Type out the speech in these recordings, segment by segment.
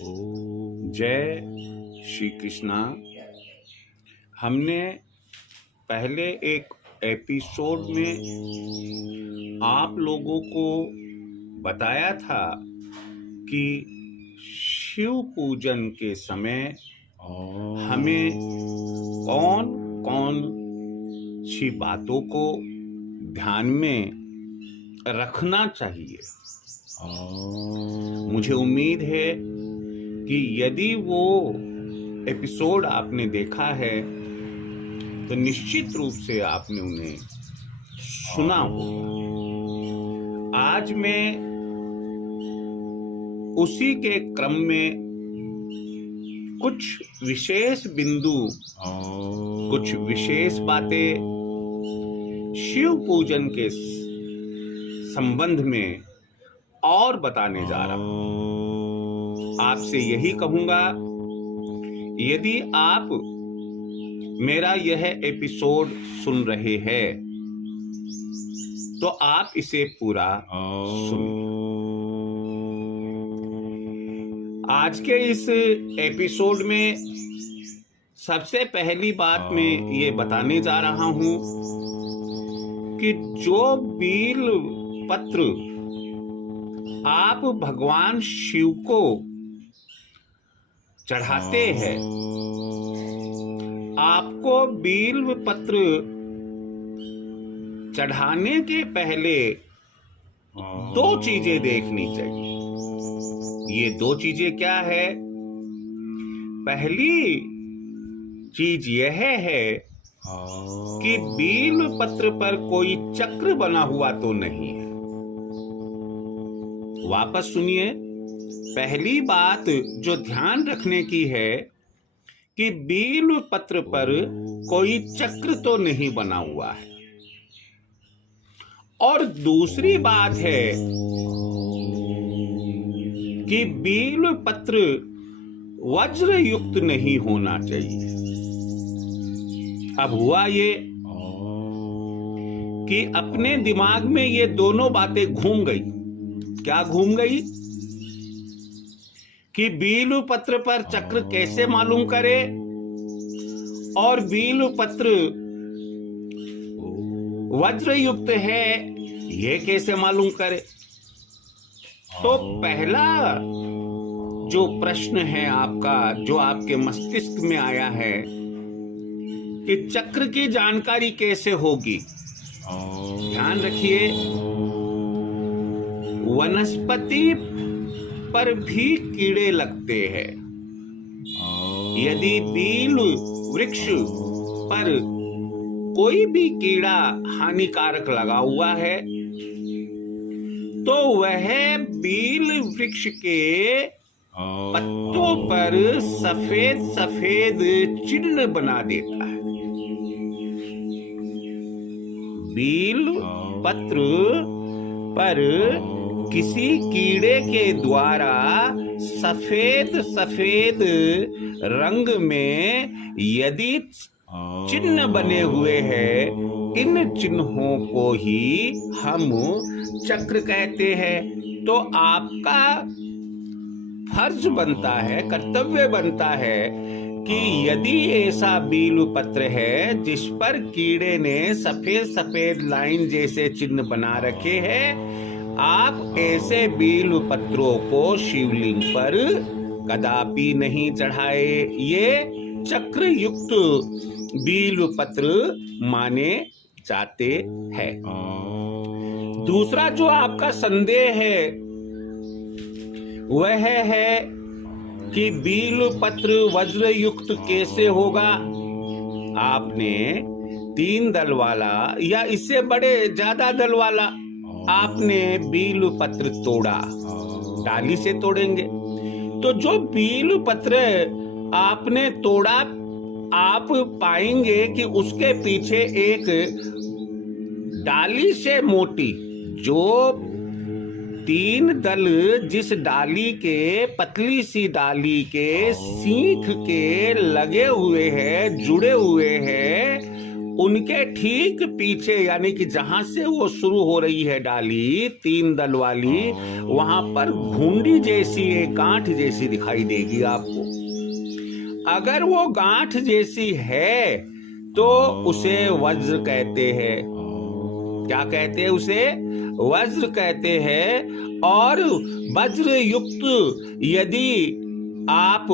जय श्री कृष्णा। हमने पहले एक एपिसोड में आप लोगों को बताया था कि शिव पूजन के समय हमें कौन कौन सी बातों को ध्यान में रखना चाहिए। मुझे उम्मीद है कि यदि वो एपिसोड आपने देखा है तो निश्चित रूप से आपने उन्हें सुना होगा। आज मैं उसी के क्रम में कुछ विशेष बिंदु, कुछ विशेष बातें शिव पूजन के संबंध में और बताने जा रहा हूं। आपसे यही कहूंगा, यदि आप मेरा यह एपिसोड सुन रहे हैं तो आप इसे पूरा सुनिए। आज के इस एपिसोड में सबसे पहली बात मैं ये बताने जा रहा हूं कि जो बील पत्र आप भगवान शिव को चढ़ाते हैं, आपको बील पत्र चढ़ाने के पहले दो चीजें देखनी चाहिए। ये दो चीजें क्या है? पहली चीज यह है कि बील पत्र पर कोई चक्र बना हुआ तो नहीं है। वापस सुनिए। पहली बात जो ध्यान रखने की है कि बील पत्र पर कोई चक्र तो नहीं बना हुआ है। और दूसरी बात है कि बील पत्र वज्र युक्त नहीं होना चाहिए। अब हुआ ये कि अपने दिमाग में ये दोनों बातें घूम गई। क्या घूम गई? कि बील पत्र पर चक्र कैसे मालूम करे और बील पत्र वज्र युक्त है ये कैसे मालूम करे। तो पहला जो प्रश्न है आपका, जो आपके मस्तिष्क में आया है कि चक्र की जानकारी कैसे होगी। ध्यान रखिए, वनस्पति पर भी कीड़े लगते हैं। यदि बील वृक्ष पर कोई भी कीड़ा हानिकारक लगा हुआ है तो वह बील वृक्ष के पत्तों पर सफेद सफेद चिन्ह बना देता है। बील पत्र पर किसी कीड़े के द्वारा सफेद सफेद रंग में यदि चिन्ह बने हुए हैं, इन चिन्हों को ही हम चक्र कहते हैं। तो आपका फर्ज बनता है, कर्तव्य बनता है कि यदि ऐसा बील पत्र है जिस पर कीड़े ने सफेद सफेद लाइन जैसे चिन्ह बना रखे हैं, आप ऐसे बील पत्रों को शिवलिंग पर कदापि नहीं चढ़ाए। ये चक्र युक्त बील पत्र माने जाते हैं। दूसरा जो आपका संदेह है वह है कि बील पत्र वज्र युक्त कैसे होगा। आपने 3 दल वाला या इससे बड़े ज्यादा दल वाला आपने बील पत्र तोड़ा, डाली से तोड़ेंगे तो जो बील पत्र आपने तोड़ा, आप पाएंगे कि उसके पीछे एक डाली से मोटी, जो 3 दल जिस डाली के, पतली सी डाली के सीख के लगे हुए हैं, जुड़े हुए हैं, उनके ठीक पीछे यानी कि जहां से वो शुरू हो रही है डाली 3 दल वाली, वहां पर घुंडी जैसी एक गांठ जैसी दिखाई देगी आपको। अगर वो गांठ जैसी है तो उसे वज्र कहते हैं। क्या कहते हैं उसे? वज्र कहते हैं। और वज्र युक्त यदि आप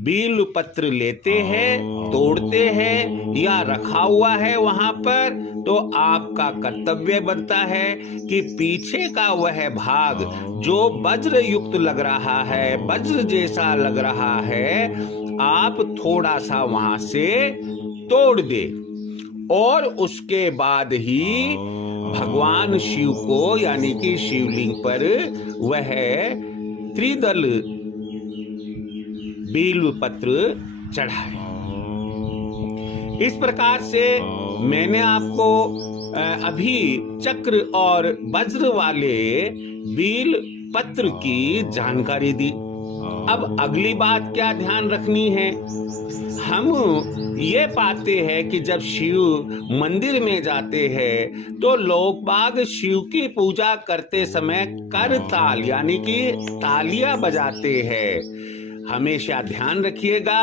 बील पत्र लेते हैं, तोड़ते हैं या रखा हुआ है वहां पर, तो आपका कर्तव्य बनता है कि पीछे का वह भाग जो वज्र युक्त लग रहा है, वज्र जैसा लग रहा है, आप थोड़ा सा वहां से तोड़ दे और उसके बाद ही भगवान शिव को यानी कि शिवलिंग पर वह त्रिदल बील पत्र चढ़ाए। इस प्रकार से मैंने आपको अभी चक्र और वज्र वाले बील पत्र की जानकारी दी। अब अगली बात क्या ध्यान रखनी है? हम ये पाते हैं कि जब शिव मंदिर में जाते हैं तो लोग बाग शिव की पूजा करते समय करताल यानी कि तालियां बजाते हैं। हमेशा ध्यान रखिएगा,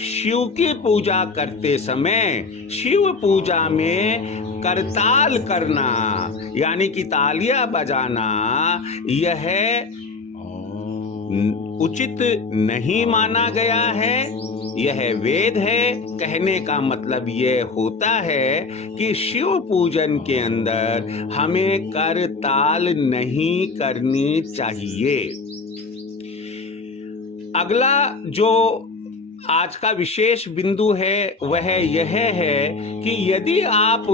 शिव की पूजा करते समय शिव पूजा में करताल करना यानी कि तालियां बजाना यह उचित नहीं माना गया है। यह वेद है। कहने का मतलब यह होता है कि शिव पूजन के अंदर हमें करताल नहीं करनी चाहिए। अगला जो आज का विशेष बिंदु है वह यह है कि यदि आप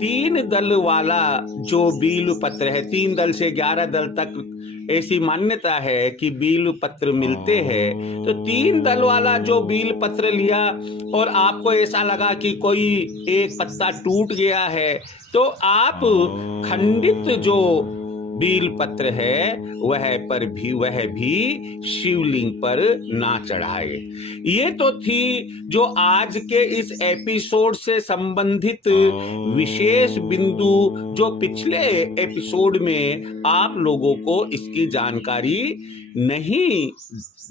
3 दल वाला जो बील पत्र है, 3 दल से 11 दल तक ऐसी मान्यता है कि बील पत्र मिलते हैं, तो 3 दल वाला जो बील पत्र लिया और आपको ऐसा लगा कि कोई एक पत्ता टूट गया है, तो आप खंडित जो बील पत्र है वह भी शिवलिंग पर ना चढ़ाए। ये तो थी जो आज के इस एपिसोड से संबंधित विशेष बिंदु जो पिछले एपिसोड में आप लोगों को इसकी जानकारी नहीं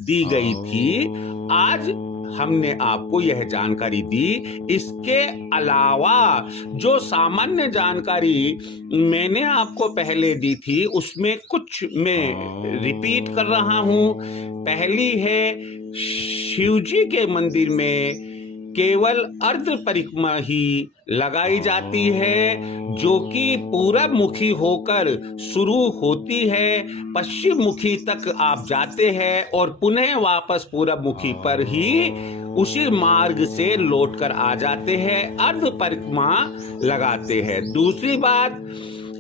दी गई थी। आज हमने आपको यह जानकारी दी। इसके अलावा जो सामान्य जानकारी मैंने आपको पहले दी थी उसमें कुछ मैं रिपीट कर रहा हूं। पहली है, शिवजी के मंदिर में केवल अर्ध परिक्रमा ही लगाई जाती है, जो कि पूरब मुखी होकर शुरू होती है, पश्चिम मुखी तक आप जाते हैं और पुनः वापस पूरब मुखी पर ही उसी मार्ग से लौटकर आ जाते हैं, अर्ध परिक्रमा लगाते हैं। दूसरी बात,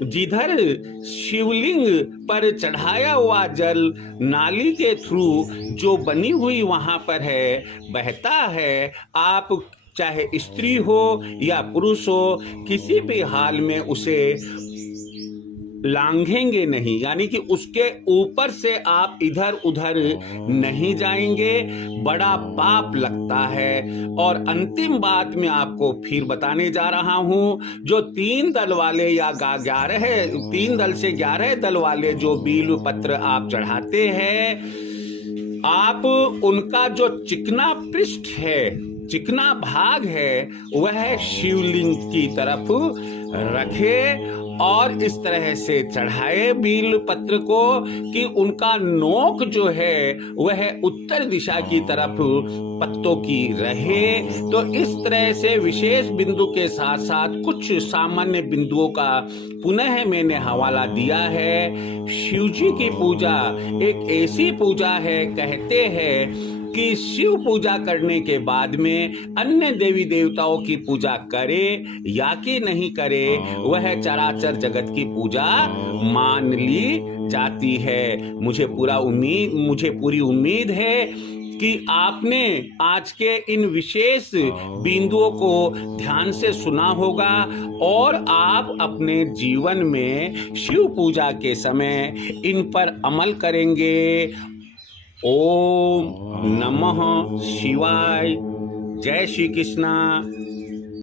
जिधर शिवलिंग पर चढ़ाया हुआ जल नाली के थ्रू जो बनी हुई वहां पर है, बहता है, आप चाहे स्त्री हो या पुरुष हो, किसी भी हाल में उसे लांघेंगे नहीं, यानी कि उसके ऊपर से आप इधर उधर नहीं जाएंगे, बड़ा पाप लगता है। और अंतिम बात मैं आपको फिर बताने जा रहा हूं, जो 3 दल वाले या 3 दल से 11 दल वाले जो बील पत्र आप चढ़ाते हैं, आप उनका जो चिकना पृष्ठ है, चिकना भाग है, वह शिवलिंग की तरफ रखे और इस तरह से चढ़ाए बील पत्र को कि उनका नोक जो है वह उत्तर दिशा की तरफ पत्तों की रहे। तो इस तरह से विशेष बिंदु के साथ साथ कुछ सामान्य बिंदुओं का पुनः मैंने हवाला दिया है। शिवजी की पूजा एक ऐसी पूजा है, कहते हैं कि शिव पूजा करने के बाद में अन्य देवी देवताओं की पूजा करे या कि नहीं करे, वह चराचर जगत की पूजा मान ली जाती है। मुझे पूरी उम्मीद है कि आपने आज के इन विशेष बिंदुओं को ध्यान से सुना होगा और आप अपने जीवन में शिव पूजा के समय इन पर अमल करेंगे। ओम नमः शिवाय। जय श्री कृष्णा।